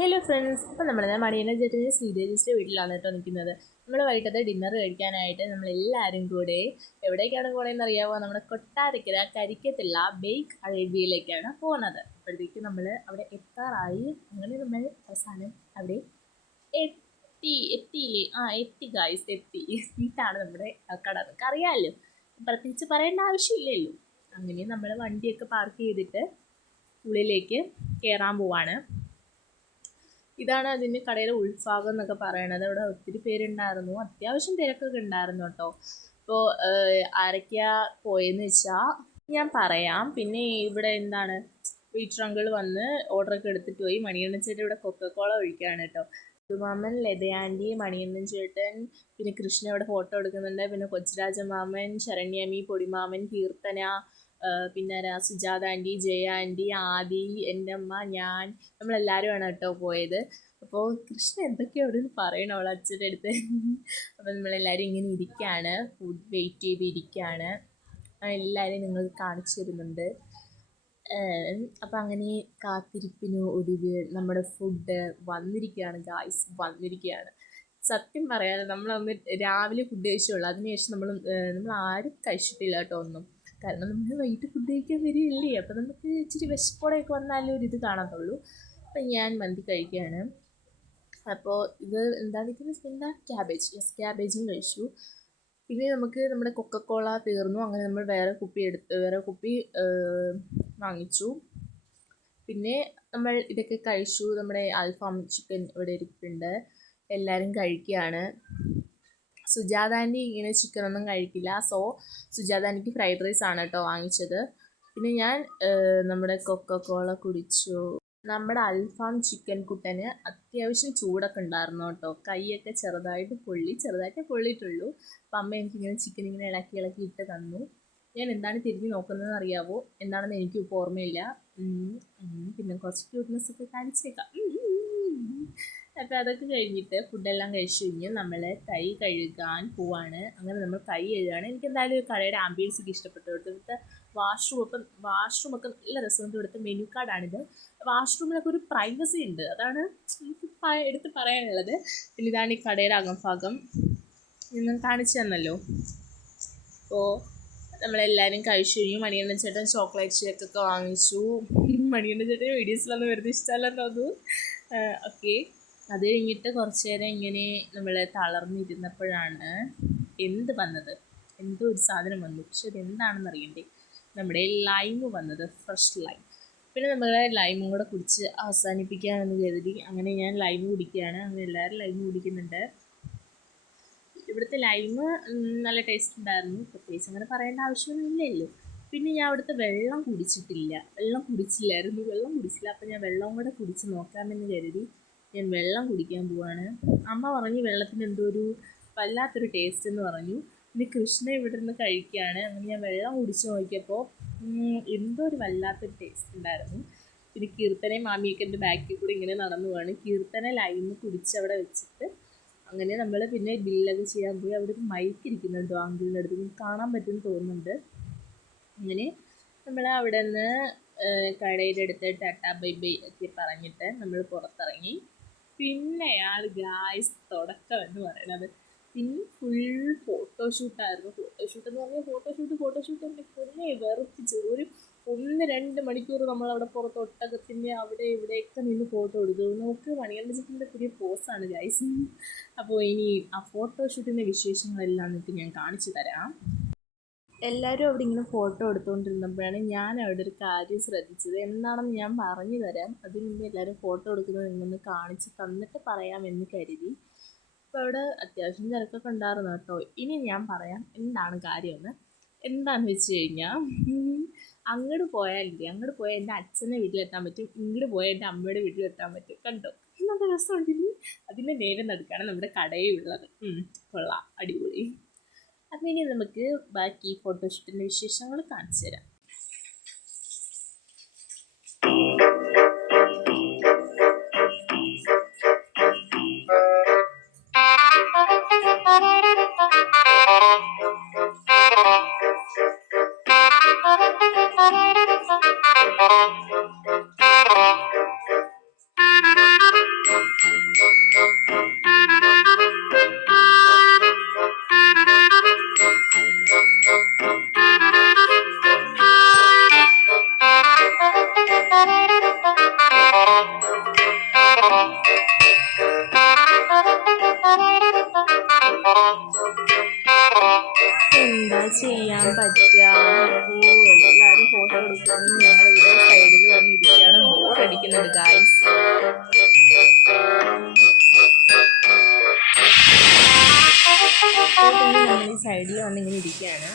Hello friends, അപ്പോൾ നമ്മൾ മണിയണ്ണ ചേട്ടൻ്റെ ശ്രീദേവിയുടെ വീട്ടിലാണ് കേട്ടോ നിൽക്കുന്നത്. നമ്മൾ വൈകിട്ടത്തെ ഡിന്നർ കഴിക്കാനായിട്ട് നമ്മളെല്ലാവരും കൂടെ എവിടേക്കാണ് പോകണമെന്ന് അറിയാമോ? നമ്മുടെ കൊട്ടാരക്കര കരിക്കത്തുള്ള ബേക്ക് അറേബ്യയിലേക്കാണ് പോകുന്നത്. അപ്പോഴത്തേക്ക് നമ്മൾ അവിടെ എത്താറായി. അങ്ങനെ നമ്മൾ അവസാനം അവിടെ എത്തി ഗായ്സ്, എത്തിയിട്ടാണ് നമ്മുടെ കട. നമുക്ക് അറിയാമല്ലോ, പ്രത്യേകിച്ച് പറയേണ്ട ആവശ്യമില്ലല്ലോ. അങ്ങനെ നമ്മൾ വണ്ടിയൊക്കെ പാർക്ക് ചെയ്തിട്ട് ഉള്ളിലേക്ക് കയറാൻ പോവാണ്. ഇതാണ് അതിൻ്റെ കടയുടെ ഉൾഭാഗം എന്നൊക്കെ പറയണത്. അവിടെ ഒത്തിരി പേരുണ്ടായിരുന്നു, അത്യാവശ്യം തിരക്കൊക്കെ ഉണ്ടായിരുന്നു കേട്ടോ. അപ്പോൾ ആരൊക്കെയാ പോയെന്ന് വെച്ചാൽ ഞാൻ പറയാം. പിന്നെ ഇവിടെ എന്താണ്, വീട്ടർ അങ്കിൾ വന്ന് ഓർഡറൊക്കെ എടുത്തിട്ട് പോയി. മണിയണ്ണൻ ചേട്ടൻ ഇവിടെ കൊക്കക്കോള ഒഴിക്കുകയാണ് കേട്ടോ. മാമൻ, ലതയാൻറ്റി, മണിയണ്ണൻ ചേട്ടൻ, പിന്നെ കൃഷ്ണ ഇവിടെ ഫോട്ടോ എടുക്കുന്നുണ്ട്. പിന്നെ കൊച്ചുരാജമാമൻ, ശരണ്യമി, പൊടിമാമൻ, കീർത്തന, പിന്നെ സുജാത ആൻറ്റി, ജയ ആൻറ്റി, ആദി, എൻ്റെ അമ്മ, ഞാൻ, നമ്മളെല്ലാവരുമാണ് കേട്ടോ പോയത്. അപ്പോൾ കൃഷ്ണ എന്തൊക്കെയോ അവിടെ നിന്ന് പറയണം അവൾ അച്ഛൻ്റെ അടുത്ത്. അപ്പോൾ നമ്മളെല്ലാവരും ഇങ്ങനെ ഇരിക്കുകയാണ്, ഫുഡ് വെയിറ്റ് ചെയ്തിരിക്കുകയാണ്. എല്ലാവരെയും നിങ്ങൾ കാണിച്ചു തരുന്നുണ്ട്. അപ്പം അങ്ങനെ കാത്തിരിപ്പിന് ഒടുവിൽ നമ്മുടെ ഫുഡ് വന്നിരിക്കുകയാണ് ഗായ്സ്, വന്നിരിക്കുകയാണ്. സത്യം പറയാതെ നമ്മളന്ന് രാവിലെ ഫുഡ് കഴിച്ചുള്ളൂ. അതിനുശേഷം നമ്മൾ ആരും കഴിച്ചിട്ടില്ല കേട്ടോ ഒന്നും. കാരണം നമ്മൾ വൈകിട്ട് ഫുഡ് കഴിക്കാൻ വരികയല്ലേ, അപ്പം നമുക്ക് ഇച്ചിരി വിശപ്പോടെയൊക്കെ വന്നാലും ഒരിത് കാണത്തുള്ളൂ. അപ്പം ഞാൻ മന്തി കഴിക്കുകയാണ്. അപ്പോൾ ഇത് എന്താ ക്യാബേജും കഴിച്ചു. പിന്നെ നമുക്ക് നമ്മുടെ കൊക്കക്കോള തീർന്നു. അങ്ങനെ നമ്മൾ വേറെ കുപ്പി വാങ്ങിച്ചു. പിന്നെ നമ്മൾ ഇതൊക്കെ കഴിച്ചു. നമ്മുടെ അൽഫാം ചിക്കൻ ഇവിടെ ഇരിപ്പുണ്ട്, എല്ലാവരും കഴിക്കുകയാണ്. സുജാത ആൻറ്റി ഇങ്ങനെ ചിക്കനൊന്നും കഴിക്കില്ല. സോ സുജാത ആൻറ്റിക്ക് ഫ്രൈഡ് റൈസ് ആണ് കേട്ടോ വാങ്ങിച്ചത്. പിന്നെ ഞാൻ നമ്മുടെ കൊക്കക്കോള കുടിച്ചു. നമ്മുടെ അൽഫാം ചിക്കൻ കുട്ടന് അത്യാവശ്യം ചൂടൊക്കെ ഉണ്ടായിരുന്നു കേട്ടോ. കൈയൊക്കെ ചെറുതായിട്ട് പൊള്ളിയിട്ടുള്ളൂ. അപ്പം അമ്മ എനിക്കിങ്ങനെ ചിക്കൻ ഇങ്ങനെ ഇളക്കി ഇട്ട് തന്നു. ഞാൻ എന്താണ് തിരിഞ്ഞ് നോക്കുന്നതെന്ന് അറിയാവോ? എന്താണെന്ന് എനിക്കും ഇപ്പോൾ ഓർമ്മയില്ല. പിന്നെ കുറച്ച് ക്യൂട്ട്നെസ് ഒക്കെ കാണിച്ചേക്കാം. അപ്പോൾ അതൊക്കെ കഴിഞ്ഞിട്ട് ഫുഡെല്ലാം കഴിച്ചു കഴിഞ്ഞ് നമ്മൾ കൈ കഴുകാൻ പോവാണ്. അങ്ങനെ നമ്മൾ കൈ കഴുകുകയാണ്. എനിക്ക് എന്തായാലും കടയുടെ ആംബിയൻസ് ഒക്കെ ഇഷ്ടപ്പെട്ടു. ഇവിടുത്തെ വാഷ്റൂമൊക്കെ നല്ല രസമുണ്ട്. ഇവിടുത്തെ മെനു കാർഡാണിത്. വാഷ്റൂമിലൊക്കെ ഒരു പ്രൈവസി ഉണ്ട്, അതാണ് എനിക്ക് എടുത്ത് പറയാനുള്ളത്. പിന്നെ ഇതാണ് ഈ കടയുടെ അകംഭാഗം, ഞാൻ കാണിച്ചു തന്നല്ലോ. അപ്പോൾ നമ്മളെല്ലാവരും കഴിച്ചു കഴിഞ്ഞു. മണിയണ്ണൻ ചേട്ടൻ ചോക്ലേറ്റ് ഷേക്കൊക്കെ വാങ്ങിച്ചു. മണിയണ്ണൻ ചേട്ടൻ വീഡിയോസിലൊന്നും വെറുതെ ഇഷ്ടമല്ലെന്ന് തോന്നുന്നു. ഓക്കെ, അത് കഴിഞ്ഞിട്ട് കുറച്ച് നേരം ഇങ്ങനെ നമ്മൾ തളർന്നിരുന്നപ്പോഴാണ് എന്തോ ഒരു സാധനം വന്നു. പക്ഷെ അതെന്താണെന്ന് അറിയണ്ടേ, നമ്മുടെ ലൈം വന്നത്, ഫ്രഷ് ലൈം. പിന്നെ നമ്മൾ ലൈമും കൂടെ കുടിച്ച് അവസാനിപ്പിക്കാമെന്ന് കരുതി. അങ്ങനെ ഞാൻ ലൈം കുടിക്കുകയാണ്. അങ്ങനെ എല്ലാവരും ലൈം കുടിക്കുന്നുണ്ട്. ഇവിടുത്തെ ലൈമ് നല്ല ടേസ്റ്റ് ഉണ്ടായിരുന്നു, പ്രത്യേകിച്ച് അങ്ങനെ പറയേണ്ട ആവശ്യമൊന്നും ഇല്ലല്ലോ. പിന്നെ ഞാൻ അവിടുത്തെ വെള്ളം കുടിച്ചില്ല. അപ്പം ഞാൻ വെള്ളം കൂടെ കുടിച്ച് നോക്കാമെന്ന് കരുതി ഞാൻ വെള്ളം കുടിക്കാൻ പോവാണ്. അമ്മ പറഞ്ഞു വെള്ളത്തിന് എന്തോ ഒരു വല്ലാത്തൊരു ടേസ്റ്റ് എന്ന് പറഞ്ഞു. പിന്നെ കൃഷ്ണ ഇവിടെ നിന്ന് കഴിക്കുകയാണ്. അങ്ങനെ ഞാൻ വെള്ളം കുടിച്ച് നോക്കിയപ്പോൾ എന്തോ ഒരു വല്ലാത്തൊരു ടേസ്റ്റ് ഉണ്ടായിരുന്നു. പിന്നെ കീർത്തനയും മാമിയൊക്കെ എൻ്റെ ബാക്കിൽ കൂടെ ഇങ്ങനെ നടന്നു പോവാണ്. കീർത്തന ലൈമ് കുടിച്ച് അവിടെ വെച്ചിട്ട് അങ്ങനെ നമ്മൾ പിന്നെ ബില്ലൊക്കെ ചെയ്യാൻ പോയി. അവിടെ ഒരു മൈക്ക് ഇരിക്കുന്നുണ്ടോ അങ്കിളിൻ്റെ അടുത്ത്, കാണാൻ പറ്റുമെന്ന് തോന്നുന്നുണ്ട്. അങ്ങനെ നമ്മൾ അവിടെ നിന്ന് കടയുടെ അടുത്ത് ടാറ്റാ ബൈ ബൈ ഒക്കെ പറഞ്ഞിട്ട് നമ്മൾ പുറത്തിറങ്ങി. പിന്നെയാണ് ഗായ്സ് തുടക്കം എന്ന് പറയുന്നത്. പിന്നെ ഫുൾ ഫോട്ടോഷൂട്ടായിരുന്നു. ഫോട്ടോഷൂട്ട് എന്ന് പറഞ്ഞാൽ ഫോട്ടോഷൂട്ട് എൻ്റെ പൊന്നെ വെറുപ്പിച്ചു. ഒരു 1-2 മണിക്കൂർ നമ്മളവിടെ പുറത്ത് ഒട്ടകത്തിൻ്റെ അവിടെ ഇവിടെയൊക്കെ നിന്ന് ഫോട്ടോ എടുത്തു. നമുക്ക് മണിയണ്ണൻ ചേട്ടൻ്റെ പുതിയ പോസാണ് ഗൈസ്. അപ്പോൾ ഇനി ആ ഫോട്ടോഷൂട്ടിൻ്റെ വിശേഷങ്ങളെല്ലാം എന്നിട്ട് ഞാൻ കാണിച്ചു തരാം. എല്ലാവരും അവിടെ ഇങ്ങനെ ഫോട്ടോ എടുത്തുകൊണ്ടിരുന്നപ്പോഴാണ് ഞാൻ അവിടെ ഒരു കാര്യം ശ്രദ്ധിച്ചത്. എന്താണെന്ന് ഞാൻ പറഞ്ഞു തരാം. അതിന് മുമ്പ് എല്ലാവരും ഫോട്ടോ എടുക്കുന്നത് നിങ്ങളൊന്ന് കാണിച്ച് തന്നിട്ട് പറയാമെന്ന് കരുതി. അപ്പോൾ അവിടെ അത്യാവശ്യം തിരക്കൊക്കെ ഉണ്ടായിരുന്നു കേട്ടോ. ഇനി ഞാൻ പറയാം എന്താണ് കാര്യമെന്ന്. എന്താണെന്ന് വെച്ച് കഴിഞ്ഞാൽ, അങ്ങോട്ട് പോയാൽ എൻ്റെ അച്ഛൻ്റെ വീട്ടിലെത്താൻ പറ്റും, ഇങ്ങോട്ട് പോയാൽ എൻ്റെ അമ്മയുടെ വീട്ടിലെത്താൻ പറ്റും. കണ്ടോ, നല്ല രസമുണ്ടില്ലേ? അതിൻ്റെ നേരെ നടുക്കാണ് നമ്മുടെ കടയുള്ളത്. കൊള്ളാം, അടിപൊളി. അപ്പം ഇനി നമുക്ക് ബാക്കി ഫോട്ടോഷൂട്ടിൻ്റെ വിശേഷങ്ങൾ കാണിച്ചു തരാം. എന്താ ചെയ്യാൻ പറ്റുക? അപ്പോൾ എല്ലാവരും ഫോട്ടോ എടുക്കുന്നു. ഞങ്ങളിവിടെ സൈഡിൽ വന്നിരിക്കുകയാണ്. ബോറടിക്കുന്നുണ്ട് ഗായ്സ്. നമ്മൾ ഈ സൈഡിൽ വന്നിങ്ങനെ ഇരിക്കുകയാണ്.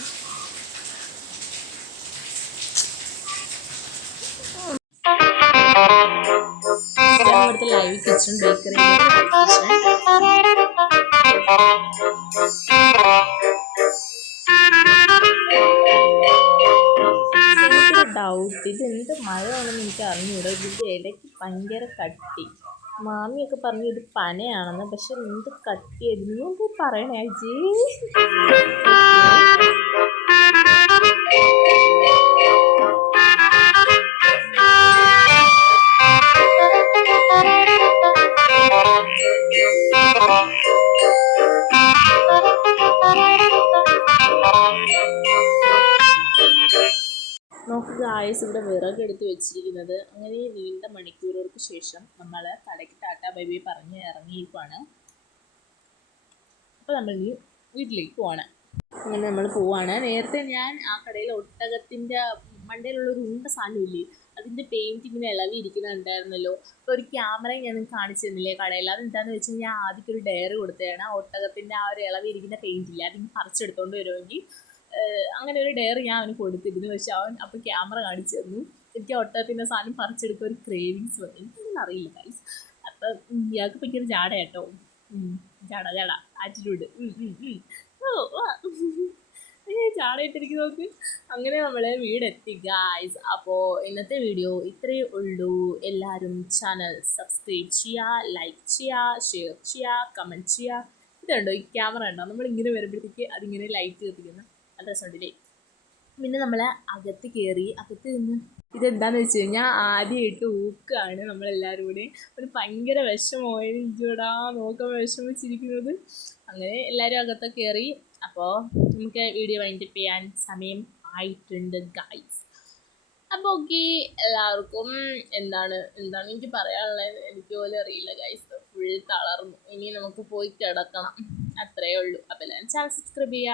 ഇവിടുത്തെ live kitchen, bakery kitchen. Doubt, ഇത് എന്ത് മഴയാണെന്ന് എനിക്ക് അറിഞ്ഞൂടാ. ഇതിൻ്റെ ഇടയ്ക്ക് ഭയങ്കര കട്ടി. മാമിയൊക്കെ പറഞ്ഞു ഇത് പനയാണെന്ന്. പക്ഷെ എന്ത് കട്ടിയായിരുന്നു. എന്ത് പറയണേ അജി? നോക്ക് ഗായ്സ്, ഇവിടെ വിറകെടുത്ത് വെച്ചിരിക്കുന്നത്. അങ്ങനെ നീണ്ട മണിക്കൂറുകൾക്ക് ശേഷം നമ്മൾ കടയ്ക്ക് ടാറ്റാ ബൈ ബൈ പറഞ്ഞ് ഇറങ്ങിയിരിക്കുവാണ്. അപ്പോൾ നമ്മൾ ഇനി വീട്ടിലേക്ക് പോവാണ്. അങ്ങനെ നമ്മൾ പോവാണ്. നേരത്തെ ഞാൻ ആ കടയിൽ ഒട്ടകത്തിൻ്റെ മണ്ടയിലുള്ളൊരു ഉണ്ട സാധനമില്ലേ, അതിൻ്റെ പെയിൻറ്റ് ഇങ്ങനെ ഇളവി ഇരിക്കുന്നുണ്ടായിരുന്നല്ലോ. അപ്പോൾ ഒരു ക്യാമറയും ഞാൻ കാണിച്ചു തന്നില്ലേ കടയിൽ. അതെന്താണെന്ന് വെച്ചാൽ ഞാൻ ആദ്യം ഒരു ഡയറി കൊടുത്തതാണ്. ആ ഒട്ടകത്തിൻ്റെ ആ ഒരു ഇളവി ഇരിക്കുന്ന പെയിൻറ്റ് ഇല്ല, അതിന് പറിച്ചെടുത്തോണ്ട് വരുമെങ്കിൽ അങ്ങനെ ഒരു ഡയറി ഞാൻ അവന് കൊടുത്തിരുന്നു. പക്ഷെ അവൻ അപ്പോൾ ക്യാമറ കാണിച്ചു തന്നു. എനിക്ക് ഒട്ടകത്തിൻ്റെ സാധനം പറിച്ചെടുക്കാൻ ഒരു ക്രേവിങ്സ് വന്നു. എനിക്കൊന്നും അറിയില്ല ഗൈസ്. അപ്പം ഇയാൾക്ക് ഭയങ്കര ജാട കേട്ടോ. ജാട ആറ്റിറ്റ്യൂഡ്. ചാടയിട്ടിരിക്കും നോക്ക്. അങ്ങനെ നമ്മൾ വീടെത്തി ഗായ്സ്. അപ്പോൾ ഇന്നത്തെ വീഡിയോ ഇത്രയേ ഉള്ളൂ. എല്ലാവരും ചാനൽ സബ്സ്ക്രൈബ് ചെയ്യുക, ലൈക്ക് ചെയ്യുക, ഷെയർ ചെയ്യുക, കമൻറ്റ് ചെയ്യുക. ഇതുണ്ടോ ഈ ക്യാമറ ഉണ്ടോ, നമ്മളിങ്ങനെ വരുമ്പോഴത്തേക്ക് അതിങ്ങനെ ലൈറ്റ് കത്തിക്കുന്ന നല്ല രസമുണ്ടല്ലേ. പിന്നെ നമ്മൾ അകത്ത് കയറി. അകത്ത് നിന്ന് ഇതെന്താണെന്ന് വെച്ച് കഴിഞ്ഞാൽ ആദ്യമായിട്ട് ഊക്കാണ് നമ്മളെല്ലാവരും കൂടെ. ഒരു ഭയങ്കര വിഷമമായി ഇഞ്ചോടാ നോക്കുമ്പോൾ വിഷമിച്ചിരിക്കുന്നത്. അങ്ങനെ എല്ലാവരും അകത്തൊക്കെ കയറി. അപ്പോൾ നമുക്ക് വീഡിയോ വൈൻഡപ്പ് ചെയ്യാൻ സമയം ആയിട്ടുണ്ട് ഗൈസ്. അപ്പോൾ ഓക്കെ, എല്ലാവർക്കും എന്താണ് എനിക്ക് പറയാനുള്ളത് എനിക്ക് പോലും അറിയില്ല ഗൈസ്. ഫുൾ തളർന്നു. ഇനി നമുക്ക് പോയി കിടക്കണം, അത്രയേ ഉള്ളൂ. അപ്പോൾ എല്ലാവരും ചാനൽ സബ്സ്ക്രൈബ് ചെയ്യുക.